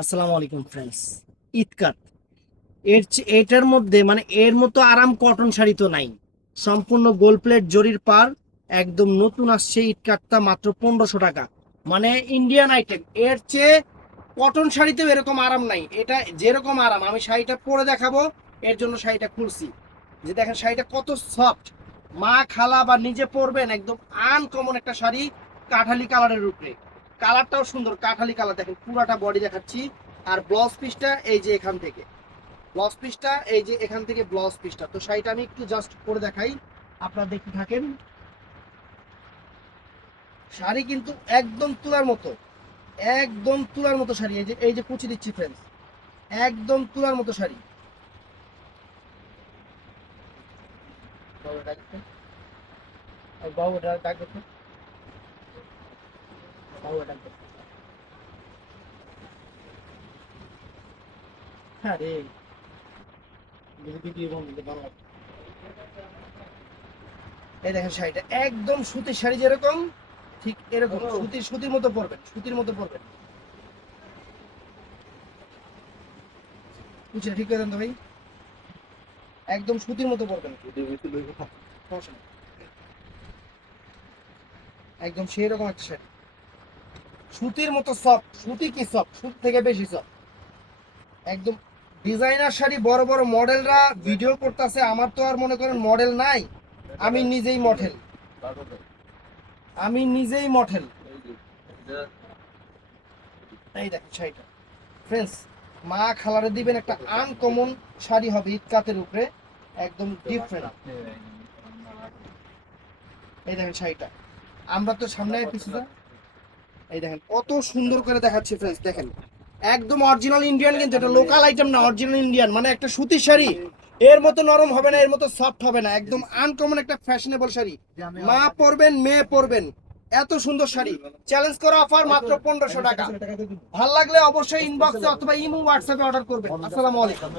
আসসালামু আলাইকুম ফ্রেন্ডস। ইতকাত এটার মধ্যে মানে এর মতো আরাম কটন শাড়ি তো নাই। সম্পূর্ণ গোল্ড প্লেট জরির পার, একদম নতুন আসছে ইটকাটটা, মাত্র 1500 টাকা। মানে ইন্ডিয়ান আইটেম, এর চেয়ে কটন শাড়িতেও এরকম আরাম নাই। এটা যেরকম আরাম, আমি শাড়িটা পরে দেখাবো। এর জন্য শাড়িটা খুলছি, যে দেখেন শাড়িটা কত সফট। মা খালা বা নিজে পরবেন, একদম আনকমন একটা শাড়ি, কাঠালি কালারের উপরে। কালারটাও সুন্দর, কাঠালি কালার। দেখেন পুরাটা বডি দেখাচ্ছি। আর ব্লাউজ পিসটা এই যে এখান থেকে, ব্লাউজ পিসটা এই যে এখান থেকে ব্লাউজ পিসটা। তো শাড়িটা আমি একটু জাস্ট করে দেখাই, আপনারা দেখতে থাকেন। শাড়ি কিন্তু একদম তুলার মতো, একদম তুলার মতো শাড়ি। এই যে কুচি দিচ্ছি ফ্রেন্ডস, একদম তুলার মতো শাড়ি। বাবু এটা ডাক দেখুন, বাবু এটা ডাক দেখুন। হ্যাঁ রে, ভিডিও বন্ধ ভালো লাগবে। এই দেখেন শাড়িটা একদম সুতির শাড়ি, যেরকম ঠিক এরকম সুতির সুতির মতো পরবেন, সুতির মতো পরবেন। কুচিটা ঠিক করে দেন তো ভাই, একদম সুতির মতো পরবেন। সমস্যা নেই। একদম সেই রকম একটা শাড়ি, সুতির মতো সফট। সুতি কি সফট, সুতি থেকে বেশি সফট। একদম ডিজাইনার শাড়ি। বড় বড় মডেলরা ভিডিও করতেছে, আমার তো আর মনে করেন মডেল নাই, আমি নিজেই মডেল, আমি নিজেই মডেল। এই দেখেন শাড়িটা ফ্রেন্ডস, মা খালারে দিবেন একটা আনকমন শাড়ি হবে ইটকাতের উপরে, একদম ডিফারেন্ট। এই দেখেন শাড়িটা, আমরা তো সামনে কিছুটা, এই দেখেন কত সুন্দর করে দেখাচ্ছি ফ্রেন্ডস। দেখেন একদম অরিজিনাল ইন্ডিয়ান, কিন্তু এটা লোকাল আইটেম না, অরিজিনাল ইন্ডিয়ান। মানে একটা সুতির শাড়ি, এর মতো নরম হবে না, এর মতো সফট হবে না। একদম আনকমন একটা ফ্যাশনেবল শাড়ি, মা পরবেন, মেয়ে পরবেন, এত সুন্দর শাড়ি। চ্যালেঞ্জ করা অফার, মাত্র 1500 টাকা। ভাল লাগলে অবশ্যই ইনবক্সে অথবা ইমো হোয়াটসঅ্যাপে অর্ডার করবেন। আসসালামু আলাইকুম।